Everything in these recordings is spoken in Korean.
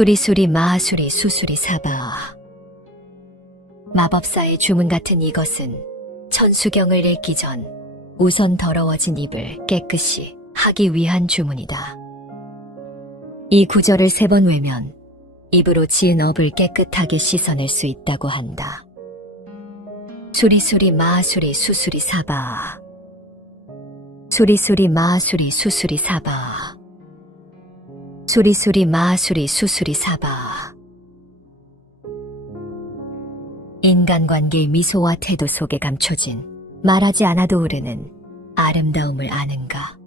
수리수리 마하수리 수수리 사바. 마법사의 주문 같은 이것은 천수경을 읽기 전 우선 더러워진 입을 깨끗이 하기 위한 주문이다. 이 구절을 3번 외면 입으로 지은 업을 깨끗하게 씻어낼 수 있다고 한다. 수리수리 마하수리 수수리 사바. 수리수리 마하수리 수수리 사바. 수리수리 마하수리 수수리 사바. 인간관계의 미소와 태도 속에 감춰진 말하지 않아도 흐르는 아름다움을 아는가?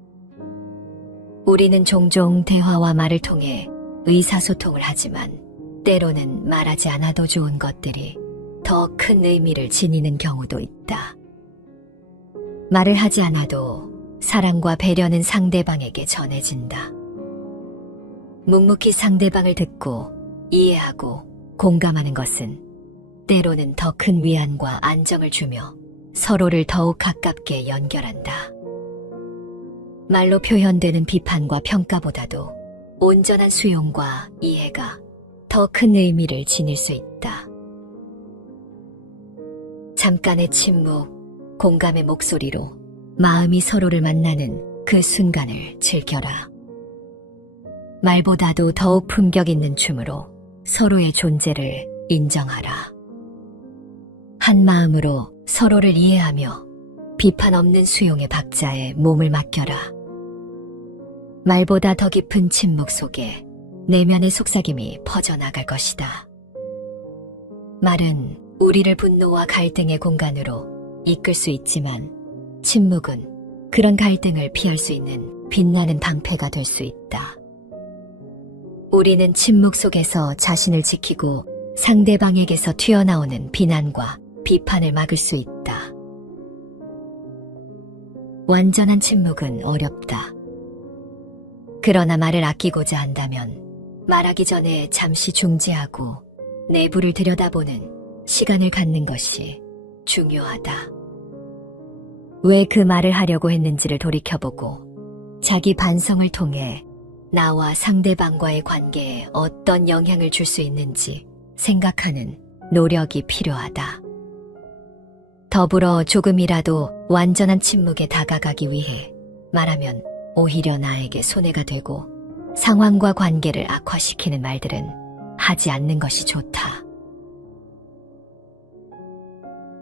우리는 종종 대화와 말을 통해 의사소통을 하지만 때로는 말하지 않아도 좋은 것들이 더 큰 의미를 지니는 경우도 있다. 말을 하지 않아도 사랑과 배려는 상대방에게 전해진다. 묵묵히 상대방을 듣고 이해하고 공감하는 것은 때로는 더 큰 위안과 안정을 주며 서로를 더욱 가깝게 연결한다. 말로 표현되는 비판과 평가보다도 온전한 수용과 이해가 더 큰 의미를 지닐 수 있다. 잠깐의 침묵, 공감의 목소리로 마음이 서로를 만나는 그 순간을 즐겨라. 말보다도 더욱 품격 있는 춤으로 서로의 존재를 인정하라. 한 마음으로 서로를 이해하며 비판 없는 수용의 박자에 몸을 맡겨라. 말보다 더 깊은 침묵 속에 내면의 속삭임이 퍼져나갈 것이다. 말은 우리를 분노와 갈등의 공간으로 이끌 수 있지만 침묵은 그런 갈등을 피할 수 있는 빛나는 방패가 될 수 있다. 우리는 침묵 속에서 자신을 지키고 상대방에게서 튀어나오는 비난과 비판을 막을 수 있다. 완전한 침묵은 어렵다. 그러나 말을 아끼고자 한다면 말하기 전에 잠시 중지하고 내부를 들여다보는 시간을 갖는 것이 중요하다. 왜 그 말을 하려고 했는지를 돌이켜보고 자기 반성을 통해 나와 상대방과의 관계에 어떤 영향을 줄 수 있는지 생각하는 노력이 필요하다. 더불어 조금이라도 완전한 침묵에 다가가기 위해 말하면 오히려 나에게 손해가 되고 상황과 관계를 악화시키는 말들은 하지 않는 것이 좋다.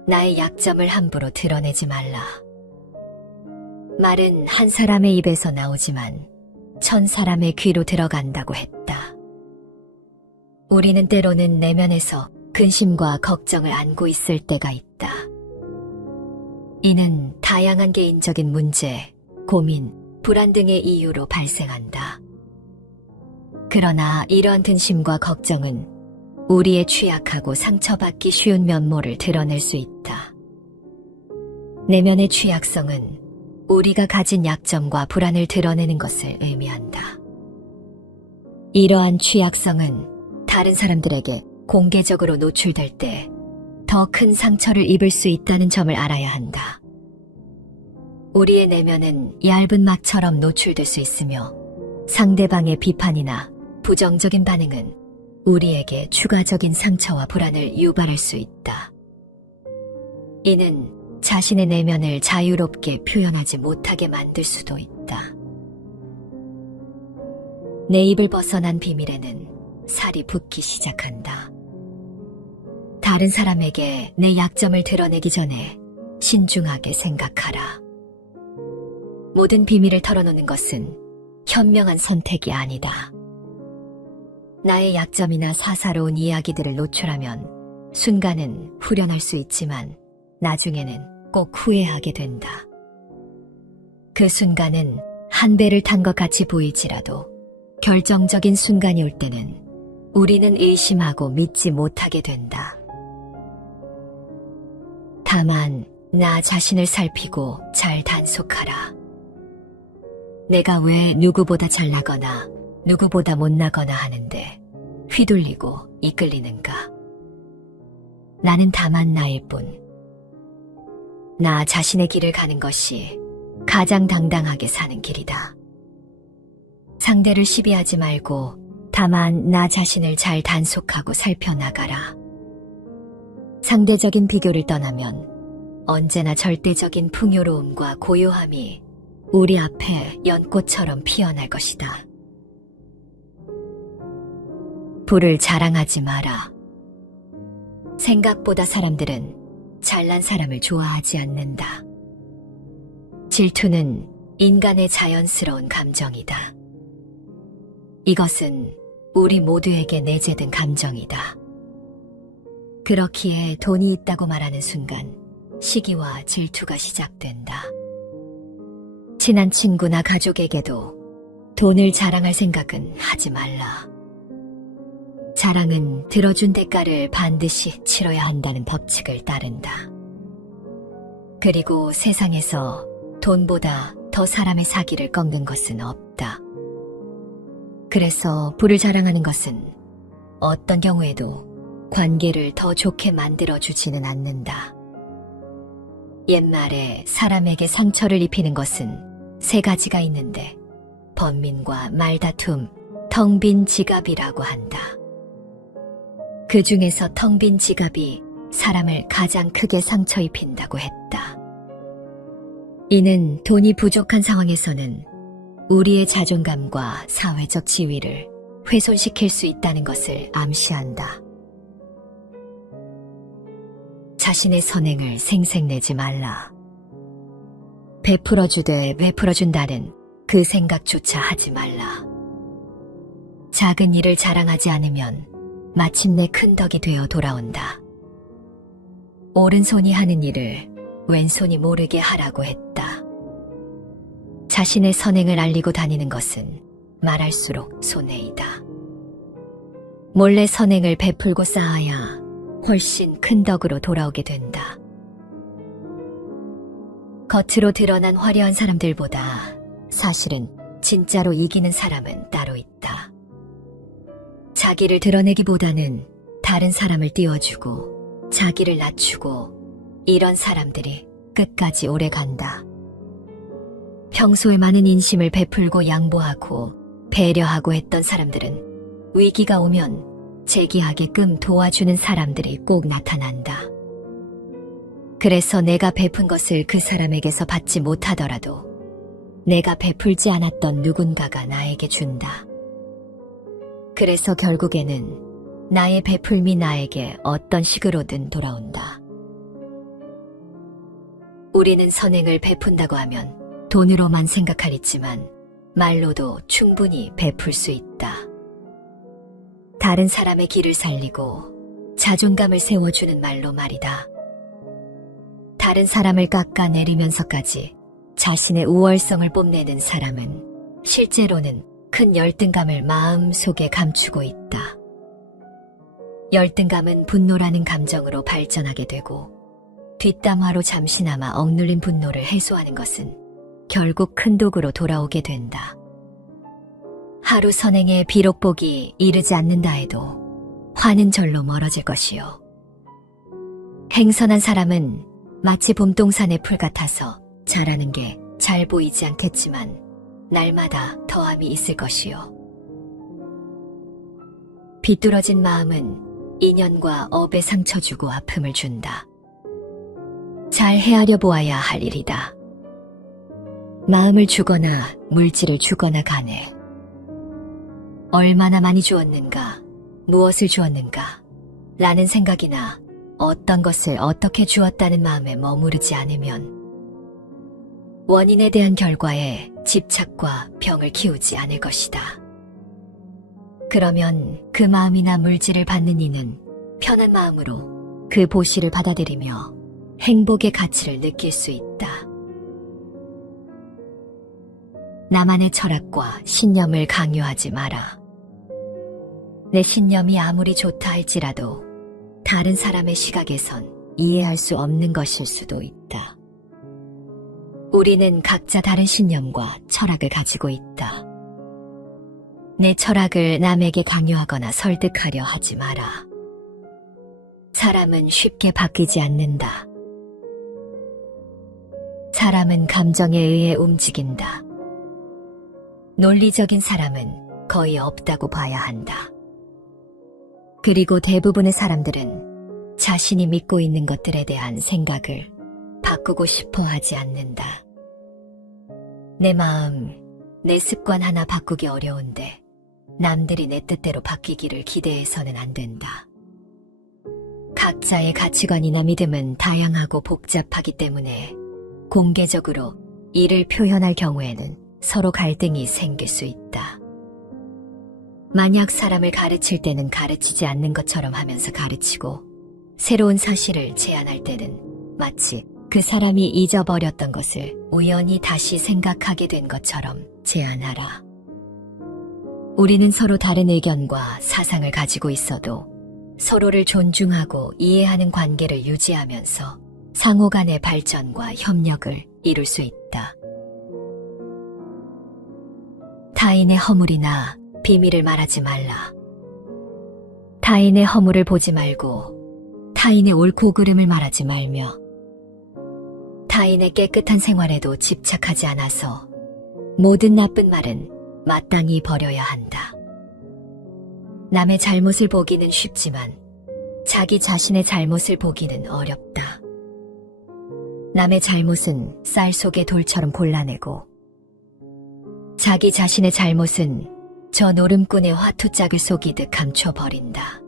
나의 약점을 함부로 드러내지 말라. 말은 한 사람의 입에서 나오지만 1000사람의 귀로 들어간다고 했다. 우리는 때로는 내면에서 근심과 걱정을 안고 있을 때가 있다. 이는 다양한 개인적인 문제, 고민, 불안 등의 이유로 발생한다. 그러나 이러한 근심과 걱정은 우리의 취약하고 상처받기 쉬운 면모를 드러낼 수 있다. 내면의 취약성은 우리가 가진 약점과 불안을 드러내는 것을 의미한다. 이러한 취약성은 다른 사람들에게 공개적으로 노출될 때 더 큰 상처를 입을 수 있다는 점을 알아야 한다. 우리의 내면은 얇은 막처럼 노출될 수 있으며 상대방의 비판이나 부정적인 반응은 우리에게 추가적인 상처와 불안을 유발할 수 있다. 이는 자신의 내면을 자유롭게 표현하지 못하게 만들 수도 있다. 내 입을 벗어난 비밀에는 살이 붙기 시작한다. 다른 사람에게 내 약점을 드러내기 전에 신중하게 생각하라. 모든 비밀을 털어놓는 것은 현명한 선택이 아니다. 나의 약점이나 사사로운 이야기들을 노출하면 순간은 후련할 수 있지만 나중에는 꼭 후회하게 된다. 그 순간은 한 배를 탄 것 같이 보일지라도 결정적인 순간이 올 때는 우리는 의심하고 믿지 못하게 된다. 다만 나 자신을 살피고 잘 단속하라. 내가 왜 누구보다 잘나거나 누구보다 못나거나 하는데 휘둘리고 이끌리는가? 나는 다만 나일 뿐. 나 자신의 길을 가는 것이 가장 당당하게 사는 길이다. 상대를 시비하지 말고 다만 나 자신을 잘 단속하고 살펴나가라. 상대적인 비교를 떠나면 언제나 절대적인 풍요로움과 고요함이 우리 앞에 연꽃처럼 피어날 것이다. 부를 자랑하지 마라. 생각보다 사람들은 잘난 사람을 좋아하지 않는다. 질투는 인간의 자연스러운 감정이다. 이것은 우리 모두에게 내재된 감정이다. 그렇기에 돈이 있다고 말하는 순간 시기와 질투가 시작된다. 친한 친구나 가족에게도 돈을 자랑할 생각은 하지 말라. 자랑은 들어준 대가를 반드시 치러야 한다는 법칙을 따른다. 그리고 세상에서 돈보다 더 사람의 사기를 꺾는 것은 없다. 그래서 부를 자랑하는 것은 어떤 경우에도 관계를 더 좋게 만들어주지는 않는다. 옛말에 사람에게 상처를 입히는 것은 세 가지가 있는데 번민과 말다툼, 텅 빈 지갑이라고 한다. 그 중에서 텅 빈 지갑이 사람을 가장 크게 상처 입힌다고 했다. 이는 돈이 부족한 상황에서는 우리의 자존감과 사회적 지위를 훼손시킬 수 있다는 것을 암시한다. 자신의 선행을 생색내지 말라. 베풀어주되 베풀어준다는 그 생각조차 하지 말라. 작은 일을 자랑하지 않으면 마침내 큰 덕이 되어 돌아온다. 오른손이 하는 일을 왼손이 모르게 하라고 했다. 자신의 선행을 알리고 다니는 것은 말할수록 손해이다. 몰래 선행을 베풀고 쌓아야 훨씬 큰 덕으로 돌아오게 된다. 겉으로 드러난 화려한 사람들보다 사실은 진짜로 이기는 사람은 따로 있다. 자기를 드러내기보다는 다른 사람을 띄워주고 자기를 낮추고 이런 사람들이 끝까지 오래 간다. 평소에 많은 인심을 베풀고 양보하고 배려하고 했던 사람들은 위기가 오면 재기하게끔 도와주는 사람들이 꼭 나타난다. 그래서 내가 베푼 것을 그 사람에게서 받지 못하더라도 내가 베풀지 않았던 누군가가 나에게 준다. 그래서 결국에는 나의 베풀미 나에게 어떤 식으로든 돌아온다. 우리는 선행을 베푼다고 하면 돈으로만 생각하리지만 말로도 충분히 베풀 수 있다. 다른 사람의 길을 살리고 자존감을 세워주는 말로 말이다. 다른 사람을 깎아내리면서까지 자신의 우월성을 뽐내는 사람은 실제로는 큰 열등감을 마음속에 감추고 있다. 열등감은 분노라는 감정으로 발전하게 되고 뒷담화로 잠시나마 억눌린 분노를 해소하는 것은 결국 큰 독으로 돌아오게 된다. 하루 선행에 비록 복이 이르지 않는다 해도 화는 절로 멀어질 것이요. 행선한 사람은 마치 봄동산의 풀 같아서 자라는 게 잘 보이지 않겠지만 날마다 더함이 있을 것이요. 비뚤어진 마음은 인연과 업에 상처 주고 아픔을 준다. 잘 헤아려 보아야 할 일이다. 마음을 주거나 물질을 주거나 간에 얼마나 많이 주었는가, 무엇을 주었는가 라는 생각이나 어떤 것을 어떻게 주었다는 마음에 머무르지 않으면 원인에 대한 결과에 집착과 병을 키우지 않을 것이다. 그러면 그 마음이나 물질을 받는 이는 편한 마음으로 그 보시를 받아들이며 행복의 가치를 느낄 수 있다. 나만의 철학과 신념을 강요하지 마라. 내 신념이 아무리 좋다 할지라도 다른 사람의 시각에선 이해할 수 없는 것일 수도 있다. 우리는 각자 다른 신념과 철학을 가지고 있다. 내 철학을 남에게 강요하거나 설득하려 하지 마라. 사람은 쉽게 바뀌지 않는다. 사람은 감정에 의해 움직인다. 논리적인 사람은 거의 없다고 봐야 한다. 그리고 대부분의 사람들은 자신이 믿고 있는 것들에 대한 생각을 바꾸고 싶어 하지 않는다. 내 마음, 내 습관 하나 바꾸기 어려운데 남들이 내 뜻대로 바뀌기를 기대해서는 안 된다. 각자의 가치관이나 믿음은 다양하고 복잡하기 때문에 공개적으로 이를 표현할 경우에는 서로 갈등이 생길 수 있다. 만약 사람을 가르칠 때는 가르치지 않는 것처럼 하면서 가르치고 새로운 사실을 제안할 때는 마치 그 사람이 잊어버렸던 것을 우연히 다시 생각하게 된 것처럼 제안하라. 우리는 서로 다른 의견과 사상을 가지고 있어도 서로를 존중하고 이해하는 관계를 유지하면서 상호 간의 발전과 협력을 이룰 수 있다. 타인의 허물이나 비밀을 말하지 말라. 타인의 허물을 보지 말고 타인의 옳고 그름을 말하지 말며 타인의 깨끗한 생활에도 집착하지 않아서 모든 나쁜 말은 마땅히 버려야 한다. 남의 잘못을 보기는 쉽지만 자기 자신의 잘못을 보기는 어렵다. 남의 잘못은 쌀 속의 돌처럼 골라내고 자기 자신의 잘못은 저 노름꾼의 화투짝을 속이듯 감춰버린다.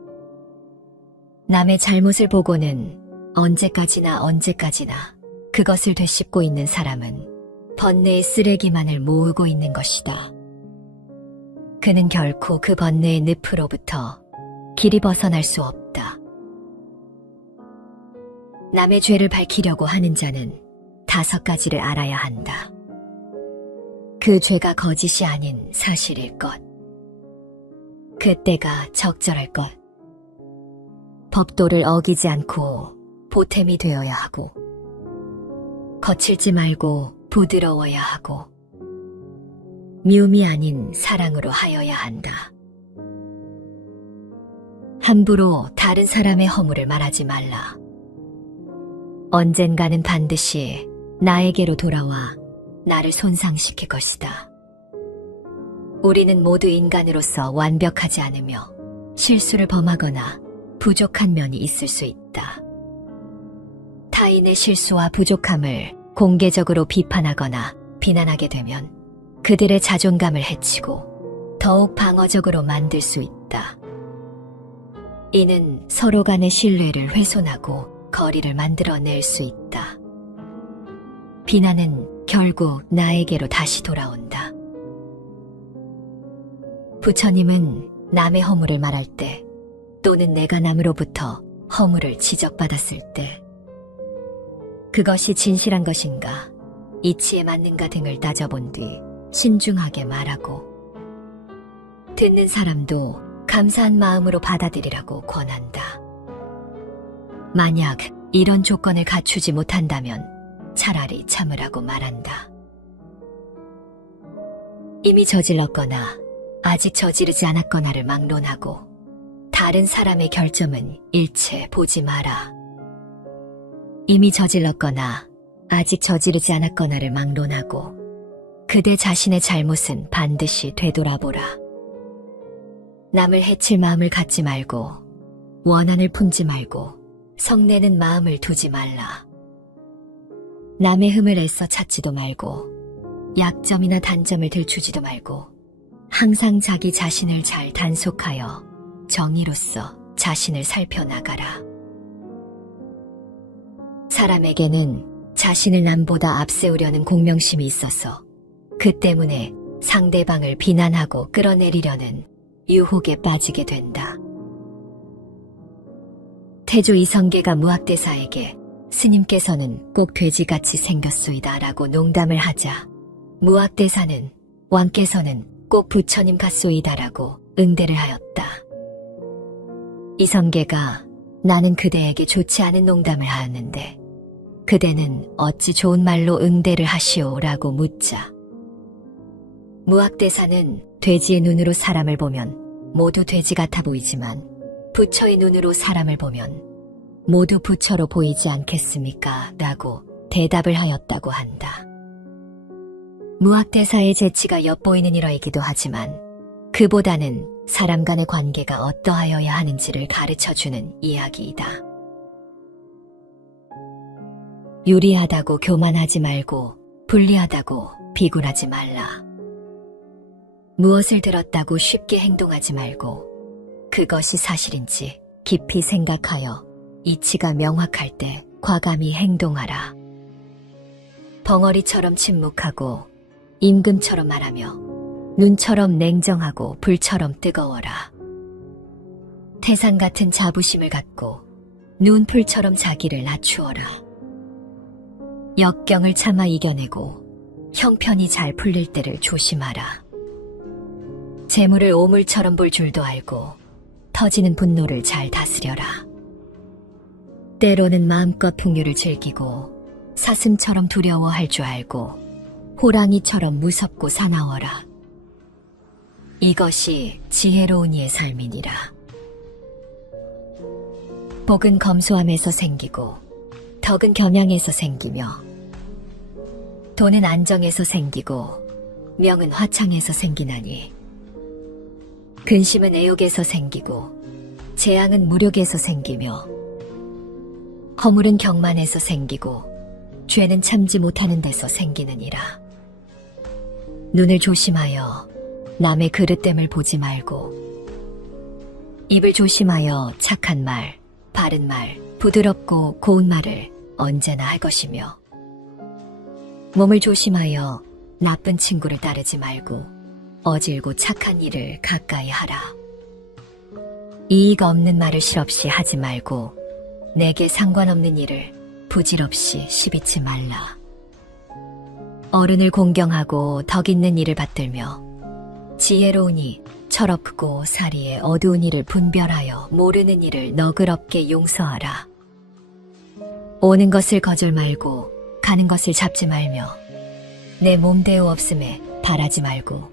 남의 잘못을 보고는 언제까지나 그것을 되씹고 있는 사람은 번뇌의 쓰레기만을 모으고 있는 것이다. 그는 결코 그 번뇌의 늪으로부터 길이 벗어날 수 없다. 남의 죄를 밝히려고 하는 자는 5가지를 알아야 한다. 그 죄가 거짓이 아닌 사실일 것. 그때가 적절할 것. 법도를 어기지 않고 보탬이 되어야 하고 거칠지 말고 부드러워야 하고 미움이 아닌 사랑으로 하여야 한다. 함부로 다른 사람의 허물을 말하지 말라. 언젠가는 반드시 나에게로 돌아와 나를 손상시킬 것이다. 우리는 모두 인간으로서 완벽하지 않으며 실수를 범하거나 부족한 면이 있을 수 있다. 타인의 실수와 부족함을 공개적으로 비판하거나 비난하게 되면 그들의 자존감을 해치고 더욱 방어적으로 만들 수 있다. 이는 서로 간의 신뢰를 훼손하고 거리를 만들어낼 수 있다. 비난은 결국 나에게로 다시 돌아온다. 부처님은 남의 허물을 말할 때 또는 내가 남으로부터 허물을 지적받았을 때 그것이 진실한 것인가, 이치에 맞는가 등을 따져본 뒤 신중하게 말하고 듣는 사람도 감사한 마음으로 받아들이라고 권한다. 만약 이런 조건을 갖추지 못한다면 차라리 참으라고 말한다. 이미 저질렀거나 아직 저지르지 않았거나를 막론하고 다른 사람의 결점은 일체 보지 마라. 이미 저질렀거나 아직 저지르지 않았거나를 막론하고 그대 자신의 잘못은 반드시 되돌아보라. 남을 해칠 마음을 갖지 말고 원한을 품지 말고 성내는 마음을 두지 말라. 남의 흠을 애써 찾지도 말고 약점이나 단점을 들추지도 말고 항상 자기 자신을 잘 단속하여 정의로서 자신을 살펴나가라. 사람에게는 자신을 남보다 앞세우려는 공명심이 있어서 그 때문에 상대방을 비난하고 끌어내리려는 유혹에 빠지게 된다. 태조 이성계가 무학대사에게 스님께서는 꼭 돼지같이 생겼소이다 라고 농담을 하자 무학대사는 왕께서는 꼭 부처님 같소이다 라고 응대를 하였다. 이성계가 나는 그대에게 좋지 않은 농담을 하였는데 그대는 어찌 좋은 말로 응대를 하시오 라고 묻자 무학대사는 돼지의 눈으로 사람을 보면 모두 돼지 같아 보이지만 부처의 눈으로 사람을 보면 모두 부처로 보이지 않겠습니까? 라고 대답을 하였다고 한다. 무학대사의 재치가 엿보이는 일화이기도 하지만 그보다는 사람 간의 관계가 어떠하여야 하는지를 가르쳐주는 이야기이다. 유리하다고 교만하지 말고 불리하다고 비굴하지 말라. 무엇을 들었다고 쉽게 행동하지 말고 그것이 사실인지 깊이 생각하여 이치가 명확할 때 과감히 행동하라. 벙어리처럼 침묵하고 임금처럼 말하며 눈처럼 냉정하고 불처럼 뜨거워라. 태산 같은 자부심을 갖고 눈풀처럼 자기를 낮추어라. 역경을 참아 이겨내고 형편이 잘 풀릴 때를 조심하라. 재물을 오물처럼 볼 줄도 알고 터지는 분노를 잘 다스려라. 때로는 마음껏 풍류를 즐기고 사슴처럼 두려워할 줄 알고 호랑이처럼 무섭고 사나워라. 이것이 지혜로운 이의 삶이니라. 복은 검소함에서 생기고 덕은 겸양에서 생기며 돈은 안정에서 생기고 명은 화창에서 생기나니 근심은 애욕에서 생기고 재앙은 무력에서 생기며 허물은 경만에서 생기고 죄는 참지 못하는 데서 생기느니라. 눈을 조심하여 남의 그릇됨을 보지 말고 입을 조심하여 착한 말, 바른 말, 부드럽고 고운 말을 언제나 할 것이며 몸을 조심하여 나쁜 친구를 따르지 말고 어질고 착한 일을 가까이 하라. 이익 없는 말을 실없이 하지 말고 내게 상관없는 일을 부질없이 시비치 말라. 어른을 공경하고 덕 있는 일을 받들며 지혜로우니 철없고 사리에 어두운 일을 분별하여 모르는 일을 너그럽게 용서하라. 오는 것을 거절 말고 가는 것을 잡지 말며 내 몸대우 없음에 바라지 말고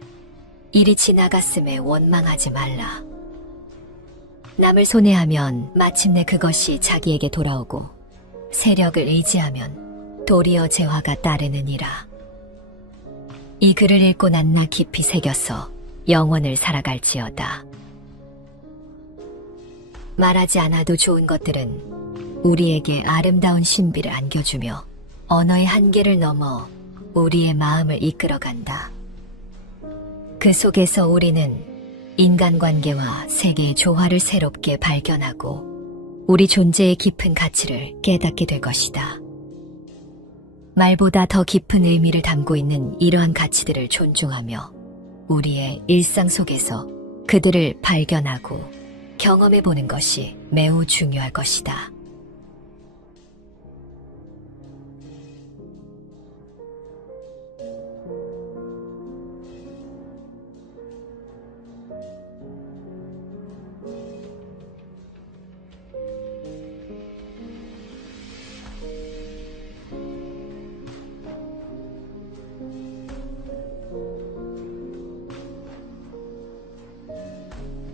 일이 지나갔음에 원망하지 말라. 남을 손해하면 마침내 그것이 자기에게 돌아오고 세력을 의지하면 도리어 재화가 따르느니라. 이 글을 읽고 낱나 깊이 새겨서 영원을 살아갈지어다. 말하지 않아도 좋은 것들은 우리에게 아름다운 신비를 안겨주며 언어의 한계를 넘어 우리의 마음을 이끌어간다. 그 속에서 우리는 인간관계와 세계의 조화를 새롭게 발견하고 우리 존재의 깊은 가치를 깨닫게 될 것이다. 말보다 더 깊은 의미를 담고 있는 이러한 가치들을 존중하며 우리의 일상 속에서 그들을 발견하고 경험해보는 것이 매우 중요할 것이다.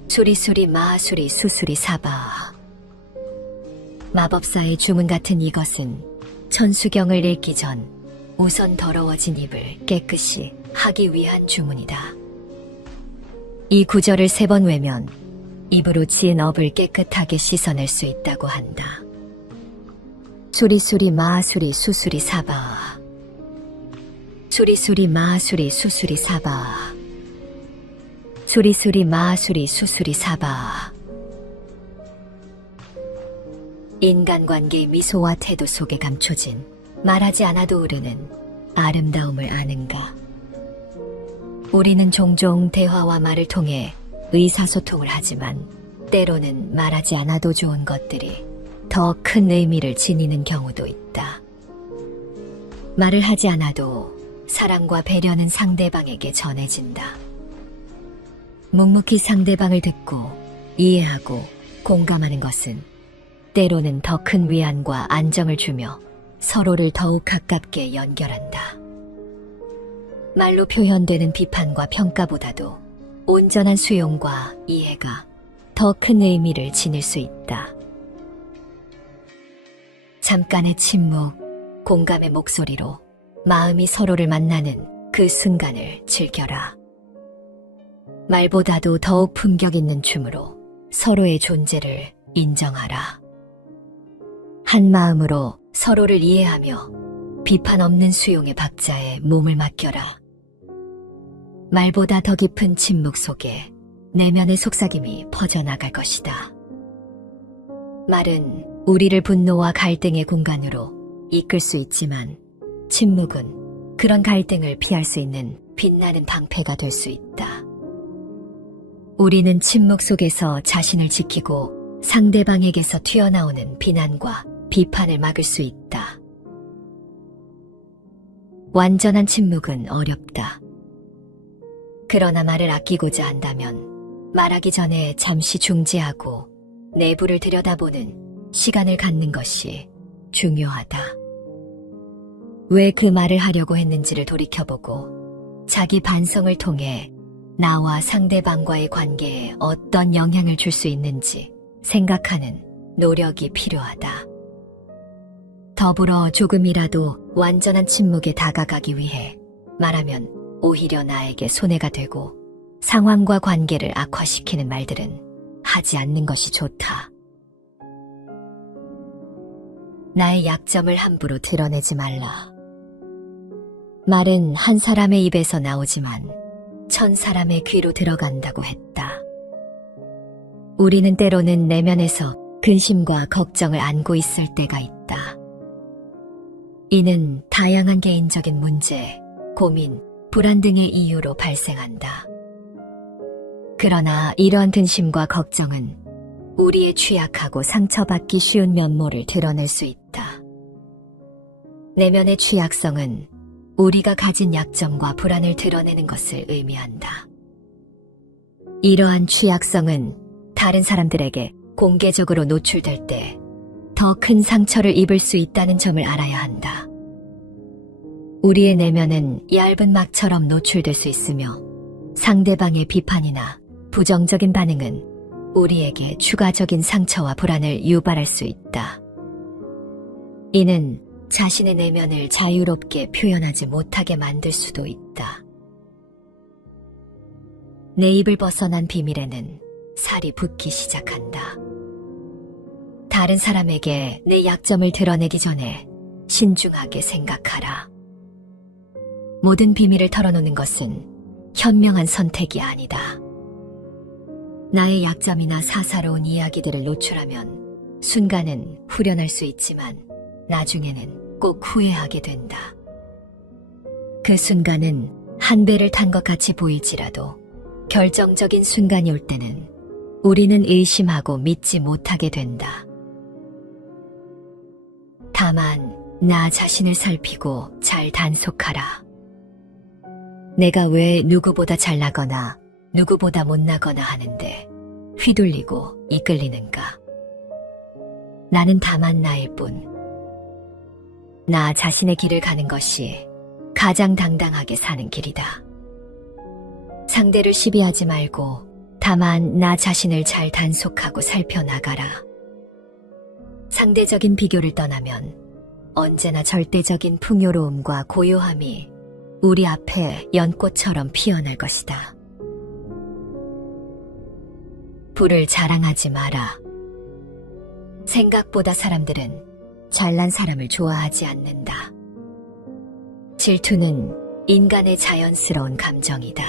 수리수리 마하수리 수수리 사바. 마법사의 주문 같은 이것은 천수경을 읽기 전 우선 더러워진 입을 깨끗이 하기 위한 주문이다. 이 구절을 3번 외면 입으로 지은 업을 깨끗하게 씻어낼 수 있다고 한다. 수리수리 마하수리 수수리 사바. 수리수리 마하수리 수수리 사바. 수리수리 마하수리 수수리 사바. 인간관계의 미소와 태도 속에 감춰진 말하지 않아도 흐르는 아름다움을 아는가. 우리는 종종 대화와 말을 통해 의사소통을 하지만 때로는 말하지 않아도 좋은 것들이 더 큰 의미를 지니는 경우도 있다. 말을 하지 않아도 사랑과 배려는 상대방에게 전해진다. 묵묵히 상대방을 듣고 이해하고 공감하는 것은 때로는 더 큰 위안과 안정을 주며 서로를 더욱 가깝게 연결한다. 말로 표현되는 비판과 평가보다도 온전한 수용과 이해가 더 큰 의미를 지닐 수 있다. 잠깐의 침묵, 공감의 목소리로 마음이 서로를 만나는 그 순간을 즐겨라. 말보다도 더욱 품격 있는 춤으로 서로의 존재를 인정하라. 한 마음으로 서로를 이해하며 비판 없는 수용의 박자에 몸을 맡겨라. 말보다 더 깊은 침묵 속에 내면의 속삭임이 퍼져나갈 것이다. 말은 우리를 분노와 갈등의 공간으로 이끌 수 있지만 침묵은 그런 갈등을 피할 수 있는 빛나는 방패가 될 수 있다. 우리는 침묵 속에서 자신을 지키고 상대방에게서 튀어나오는 비난과 비판을 막을 수 있다. 완전한 침묵은 어렵다. 그러나 말을 아끼고자 한다면 말하기 전에 잠시 중지하고 내부를 들여다보는 시간을 갖는 것이 중요하다. 왜 그 말을 하려고 했는지를 돌이켜보고 자기 반성을 통해 나와 상대방과의 관계에 어떤 영향을 줄 수 있는지 생각하는 노력이 필요하다. 더불어 조금이라도 완전한 침묵에 다가가기 위해 말하면 오히려 나에게 손해가 되고 상황과 관계를 악화시키는 말들은 하지 않는 것이 좋다. 나의 약점을 함부로 드러내지 말라. 말은 한 사람의 입에서 나오지만 1000사람의 귀로 들어간다고 했다. 우리는 때로는 내면에서 근심과 걱정을 안고 있을 때가 있다. 이는 다양한 개인적인 문제, 고민, 불안 등의 이유로 발생한다. 그러나 이러한 근심과 걱정은 우리의 취약하고 상처받기 쉬운 면모를 드러낼 수 있다. 내면의 취약성은 우리가 가진 약점과 불안을 드러내는 것을 의미한다. 이러한 취약성은 다른 사람들에게 공개적으로 노출될 때 더 큰 상처를 입을 수 있다는 점을 알아야 한다. 우리의 내면은 얇은 막처럼 노출될 수 있으며 상대방의 비판이나 부정적인 반응은 우리에게 추가적인 상처와 불안을 유발할 수 있다. 이는 자신의 내면을 자유롭게 표현하지 못하게 만들 수도 있다. 내 입을 벗어난 비밀에는 살이 붙기 시작한다. 다른 사람에게 내 약점을 드러내기 전에 신중하게 생각하라. 모든 비밀을 털어놓는 것은 현명한 선택이 아니다. 나의 약점이나 사사로운 이야기들을 노출하면 순간은 후련할 수 있지만 나중에는 꼭 후회하게 된다. 그 순간은 한 배를 탄 것 같이 보일지라도 결정적인 순간이 올 때는 우리는 의심하고 믿지 못하게 된다. 다만 나 자신을 살피고 잘 단속하라. 내가 왜 누구보다 잘나거나 누구보다 못나거나 하는데 휘둘리고 이끌리는가? 나는 다만 나일 뿐. 나 자신의 길을 가는 것이 가장 당당하게 사는 길이다. 상대를 시비하지 말고 다만 나 자신을 잘 단속하고 살펴나가라. 상대적인 비교를 떠나면 언제나 절대적인 풍요로움과 고요함이 우리 앞에 연꽃처럼 피어날 것이다. 부를 자랑하지 마라. 생각보다 사람들은 잘난 사람을 좋아하지 않는다. 질투는 인간의 자연스러운 감정이다.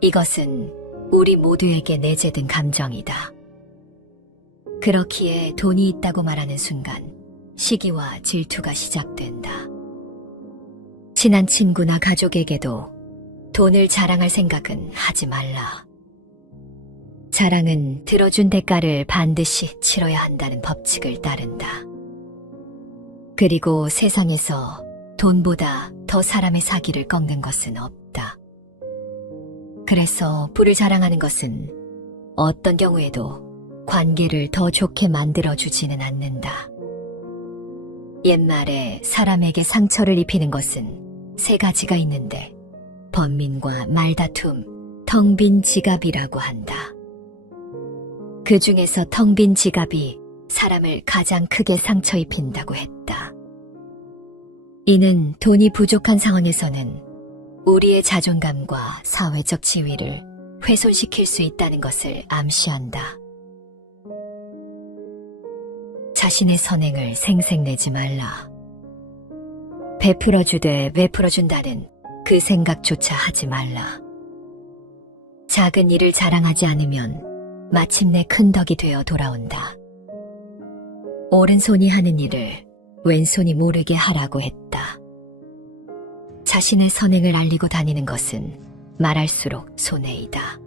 이것은 우리 모두에게 내재된 감정이다. 그렇기에 돈이 있다고 말하는 순간 시기와 질투가 시작된다. 친한 친구나 가족에게도 돈을 자랑할 생각은 하지 말라. 자랑은 들어준 대가를 반드시 치러야 한다는 법칙을 따른다. 그리고 세상에서 돈보다 더 사람의 사기를 꺾는 것은 없다. 그래서 부를 자랑하는 것은 어떤 경우에도 관계를 더 좋게 만들어주지는 않는다. 옛말에 사람에게 상처를 입히는 것은 3가지가 있는데 번민과 말다툼, 텅 빈 지갑이라고 한다. 그 중에서 텅 빈 지갑이 사람을 가장 크게 상처 입힌다고 했다. 이는 돈이 부족한 상황에서는 우리의 자존감과 사회적 지위를 훼손시킬 수 있다는 것을 암시한다. 자신의 선행을 생색내지 말라. 베풀어주되 베풀어준다는 그 생각조차 하지 말라. 작은 일을 자랑하지 않으면 마침내 큰 덕이 되어 돌아온다. 오른손이 하는 일을 왼손이 모르게 하라고 했다. 자신의 선행을 알리고 다니는 것은 말할수록 손해이다.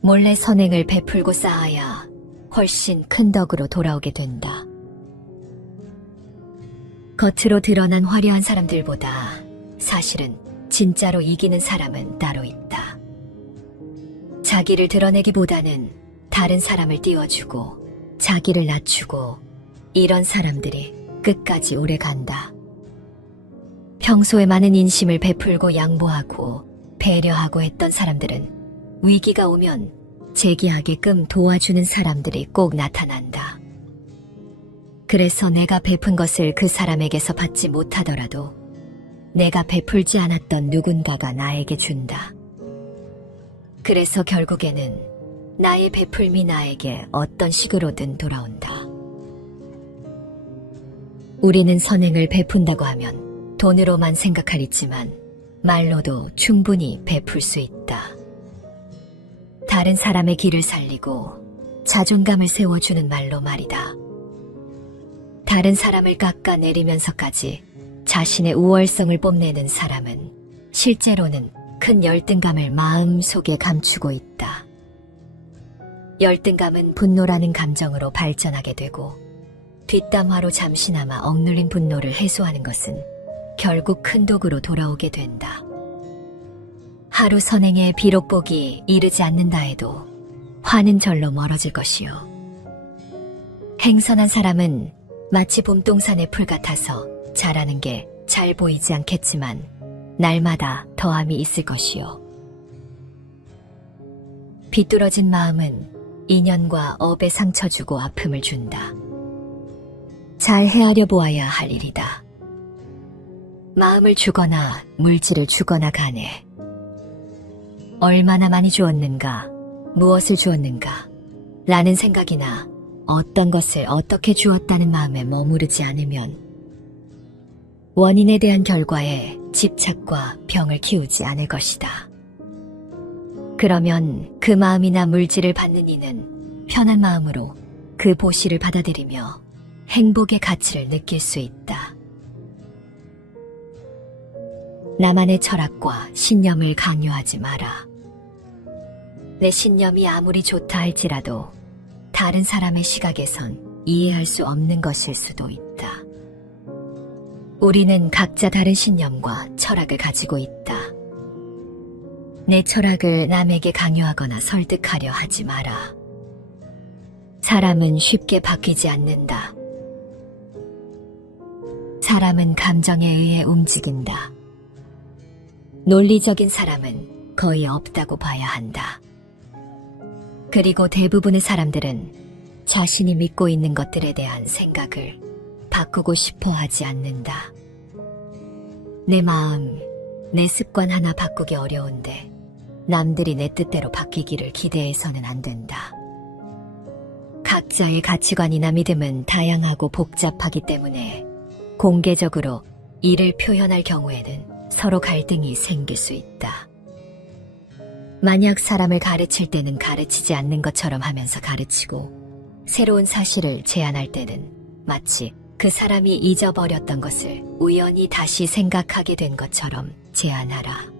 몰래 선행을 베풀고 쌓아야 훨씬 큰 덕으로 돌아오게 된다. 겉으로 드러난 화려한 사람들보다 사실은 진짜로 이기는 사람은 따로 있다. 자기를 드러내기보다는 다른 사람을 띄워주고 자기를 낮추고 이런 사람들이 끝까지 오래 간다. 평소에 많은 인심을 베풀고 양보하고 배려하고 했던 사람들은 위기가 오면 재기하게끔 도와주는 사람들이 꼭 나타난다. 그래서 내가 베푼 것을 그 사람에게서 받지 못하더라도 내가 베풀지 않았던 누군가가 나에게 준다. 그래서 결국에는 나의 베풀미 나에게 어떤 식으로든 돌아온다. 우리는 선행을 베푼다고 하면 돈으로만 생각하리지만 말로도 충분히 베풀 수 있다. 다른 사람의 길을 살리고 자존감을 세워주는 말로 말이다. 다른 사람을 깎아내리면서까지 자신의 우월성을 뽐내는 사람은 실제로는 큰 열등감을 마음속에 감추고 있다. 열등감은 분노라는 감정으로 발전하게 되고 뒷담화로 잠시나마 억눌린 분노를 해소하는 것은 결국 큰 독으로 돌아오게 된다. 하루 선행에 비록 복이 이르지 않는다 해도 화는 절로 멀어질 것이요. 행선한 사람은 마치 봄동산의 풀 같아서 자라는 게 잘 보이지 않겠지만 날마다 더함이 있을 것이요. 비뚤어진 마음은 인연과 업에 상처 주고 아픔을 준다. 잘 헤아려 보아야 할 일이다. 마음을 주거나 물질을 주거나 간에 얼마나 많이 주었는가, 무엇을 주었는가 라는 생각이나 어떤 것을 어떻게 주었다는 마음에 머무르지 않으면 원인에 대한 결과에 집착과 병을 키우지 않을 것이다. 그러면 그 마음이나 물질을 받는 이는 편한 마음으로 그 보시를 받아들이며 행복의 가치를 느낄 수 있다. 나만의 철학과 신념을 강요하지 마라. 내 신념이 아무리 좋다 할지라도 다른 사람의 시각에선 이해할 수 없는 것일 수도 있다. 우리는 각자 다른 신념과 철학을 가지고 있다. 내 철학을 남에게 강요하거나 설득하려 하지 마라. 사람은 쉽게 바뀌지 않는다. 사람은 감정에 의해 움직인다. 논리적인 사람은 거의 없다고 봐야 한다. 그리고 대부분의 사람들은 자신이 믿고 있는 것들에 대한 생각을 바꾸고 싶어 하지 않는다. 내 마음, 내 습관 하나 바꾸기 어려운데 남들이 내 뜻대로 바뀌기를 기대해서는 안 된다. 각자의 가치관이나 믿음은 다양하고 복잡하기 때문에 공개적으로 이를 표현할 경우에는 서로 갈등이 생길 수 있다. 만약 사람을 가르칠 때는 가르치지 않는 것처럼 하면서 가르치고 새로운 사실을 제안할 때는 마치 그 사람이 잊어버렸던 것을 우연히 다시 생각하게 된 것처럼 제안하라.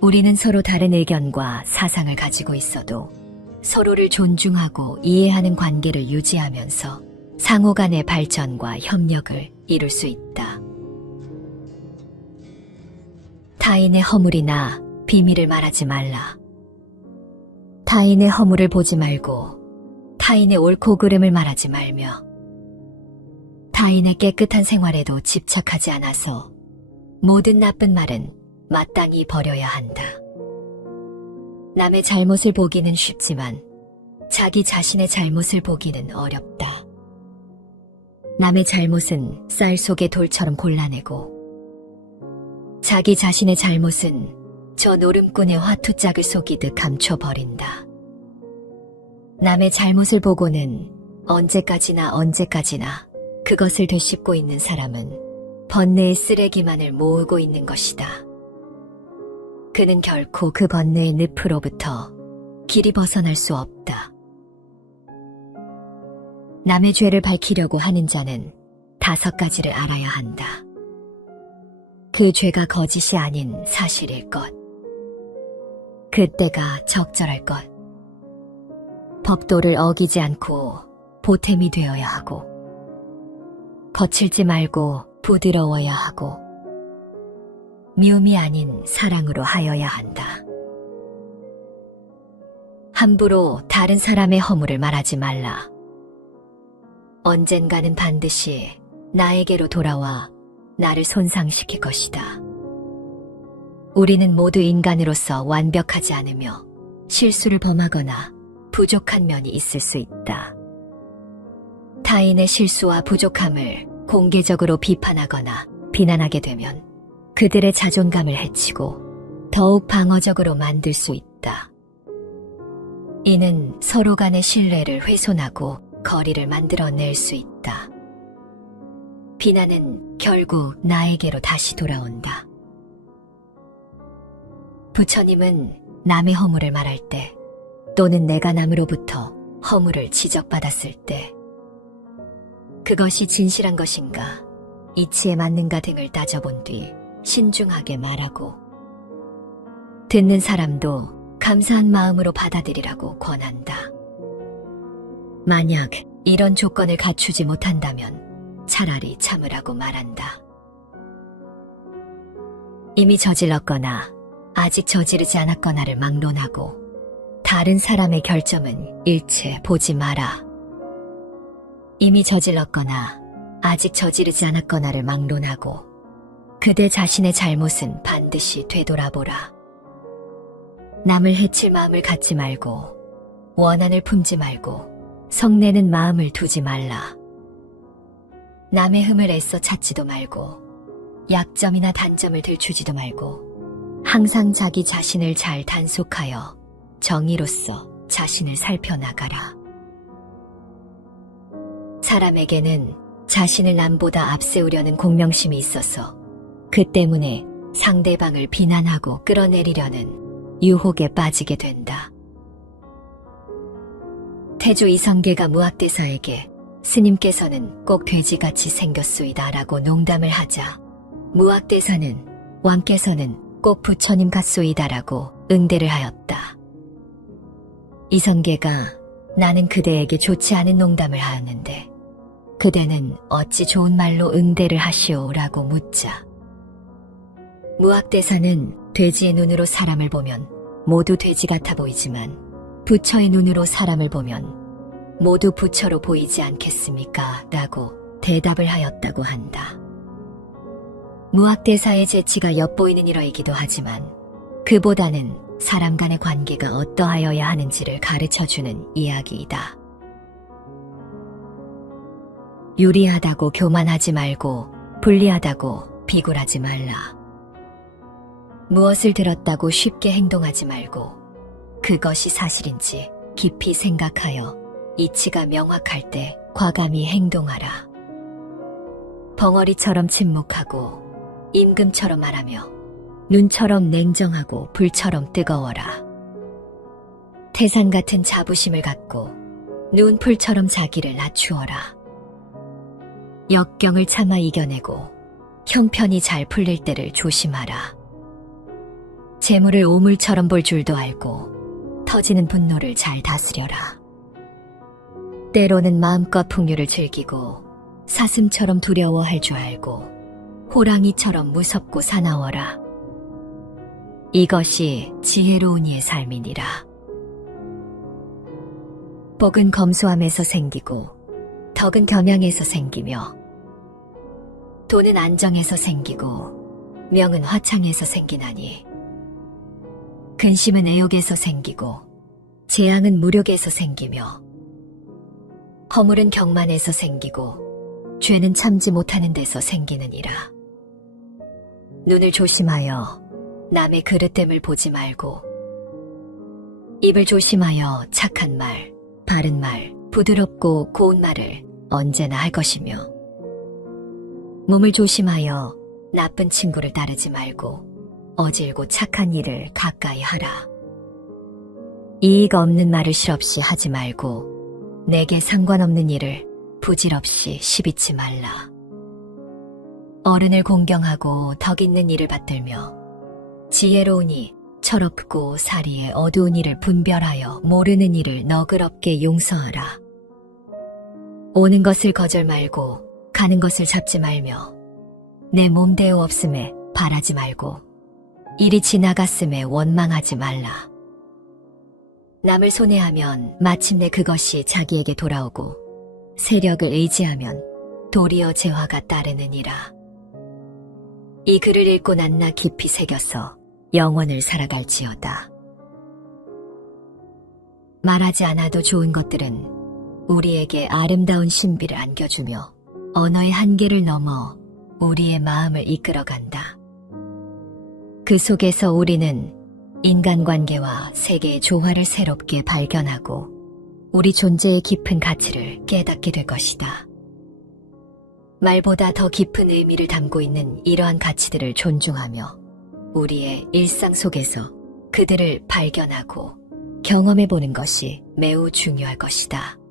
우리는 서로 다른 의견과 사상을 가지고 있어도 서로를 존중하고 이해하는 관계를 유지하면서 상호 간의 발전과 협력을 이룰 수 있다. 타인의 허물이나 비밀을 말하지 말라. 타인의 허물을 보지 말고 타인의 옳고 그름을 말하지 말며 타인의 깨끗한 생활에도 집착하지 않아서 모든 나쁜 말은 마땅히 버려야 한다. 남의 잘못을 보기는 쉽지만 자기 자신의 잘못을 보기는 어렵다. 남의 잘못은 쌀 속의 돌처럼 골라내고 자기 자신의 잘못은 저 노름꾼의 화투짝을 속이듯 감춰버린다. 남의 잘못을 보고는 언제까지나 그것을 되씹고 있는 사람은 번뇌의 쓰레기만을 모으고 있는 것이다. 그는 결코 그 번뇌의 늪으로부터 길이 벗어날 수 없다. 남의 죄를 밝히려고 하는 자는 5가지를 알아야 한다. 그 죄가 거짓이 아닌 사실일 것. 그때가 적절할 것. 법도를 어기지 않고 보탬이 되어야 하고, 거칠지 말고 부드러워야 하고, 미움이 아닌 사랑으로 하여야 한다. 함부로 다른 사람의 허물을 말하지 말라. 언젠가는 반드시 나에게로 돌아와 나를 손상시킬 것이다. 우리는 모두 인간으로서 완벽하지 않으며 실수를 범하거나 부족한 면이 있을 수 있다. 타인의 실수와 부족함을 공개적으로 비판하거나 비난하게 되면 그들의 자존감을 해치고 더욱 방어적으로 만들 수 있다. 이는 서로 간의 신뢰를 훼손하고 거리를 만들어낼 수 있다. 비난은 결국 나에게로 다시 돌아온다. 부처님은 남의 허물을 말할 때, 또는 내가 남으로부터 허물을 지적받았을 때, 그것이 진실한 것인가, 이치에 맞는가 등을 따져본 뒤 신중하게 말하고, 듣는 사람도 감사한 마음으로 받아들이라고 권한다. 만약 이런 조건을 갖추지 못한다면 차라리 참으라고 말한다. 이미 저질렀거나 아직 저지르지 않았거나를 막론하고 다른 사람의 결점은 일체 보지 마라. 이미 저질렀거나 아직 저지르지 않았거나를 막론하고 그대 자신의 잘못은 반드시 되돌아보라. 남을 해칠 마음을 갖지 말고 원한을 품지 말고 성내는 마음을 두지 말라. 남의 흠을 애써 찾지도 말고 약점이나 단점을 들추지도 말고 항상 자기 자신을 잘 단속하여 정의로서 자신을 살펴나가라. 사람에게는 자신을 남보다 앞세우려는 공명심이 있어서 그 때문에 상대방을 비난하고 끌어내리려는 유혹에 빠지게 된다. 태조 이성계가 무학대사에게 스님께서는 꼭 돼지같이 생겼소이다라고 농담을 하자 무학대사는 왕께서는 꼭 부처님 같소이다라고 응대를 하였다. 이성계가 나는 그대에게 좋지 않은 농담을 하였는데 그대는 어찌 좋은 말로 응대를 하시오라고 묻자 무학대사는 돼지의 눈으로 사람을 보면 모두 돼지 같아 보이지만 부처의 눈으로 사람을 보면 모두 부처로 보이지 않겠습니까? 라고 대답을 하였다고 한다. 무학대사의 재치가 엿보이는 일화이기도 하지만 그보다는 사람 간의 관계가 어떠하여야 하는지를 가르쳐주는 이야기이다. 유리하다고 교만하지 말고 불리하다고 비굴하지 말라. 무엇을 들었다고 쉽게 행동하지 말고 그것이 사실인지 깊이 생각하여 이치가 명확할 때 과감히 행동하라. 벙어리처럼 침묵하고 임금처럼 말하며 눈처럼 냉정하고 불처럼 뜨거워라. 태산 같은 자부심을 갖고 눈풀처럼 자기를 낮추어라. 역경을 참아 이겨내고 형편이 잘 풀릴 때를 조심하라. 재물을 오물처럼 볼 줄도 알고 터지는 분노를 잘 다스려라. 때로는 마음껏 풍류를 즐기고 사슴처럼 두려워할 줄 알고 호랑이처럼 무섭고 사나워라. 이것이 지혜로운 이의 삶이니라. 복은 검소함에서 생기고 덕은 겸양에서 생기며 돈은 안정에서 생기고 명은 화창에서 생기나니 근심은 애욕에서 생기고 재앙은 무력에서 생기며 허물은 경만에서 생기고 죄는 참지 못하는 데서 생기느니라. 눈을 조심하여 남의 그릇됨을 보지 말고, 입을 조심하여 착한 말, 바른 말, 부드럽고 고운 말을 언제나 할 것이며, 몸을 조심하여 나쁜 친구를 따르지 말고 어질고 착한 일을 가까이 하라. 이익 없는 말을 실없이 하지 말고 내게 상관없는 일을 부질없이 시비치 말라. 어른을 공경하고 덕 있는 일을 받들며 지혜로우니 철없고 사리에 어두운 일을 분별하여 모르는 일을 너그럽게 용서하라. 오는 것을 거절 말고 가는 것을 잡지 말며 내 몸대우 없음에 바라지 말고 일이 지나갔음에 원망하지 말라. 남을 손해하면 마침내 그것이 자기에게 돌아오고 세력을 의지하면 도리어 재화가 따르느니라. 이 글을 읽고 낱나 깊이 새겨서 영원을 살아갈지어다. 말하지 않아도 좋은 것들은 우리에게 아름다운 신비를 안겨주며 언어의 한계를 넘어 우리의 마음을 이끌어간다. 그 속에서 우리는 인간관계와 세계의 조화를 새롭게 발견하고 우리 존재의 깊은 가치를 깨닫게 될 것이다. 말보다 더 깊은 의미를 담고 있는 이러한 가치들을 존중하며 우리의 일상 속에서 그들을 발견하고 경험해보는 것이 매우 중요할 것이다.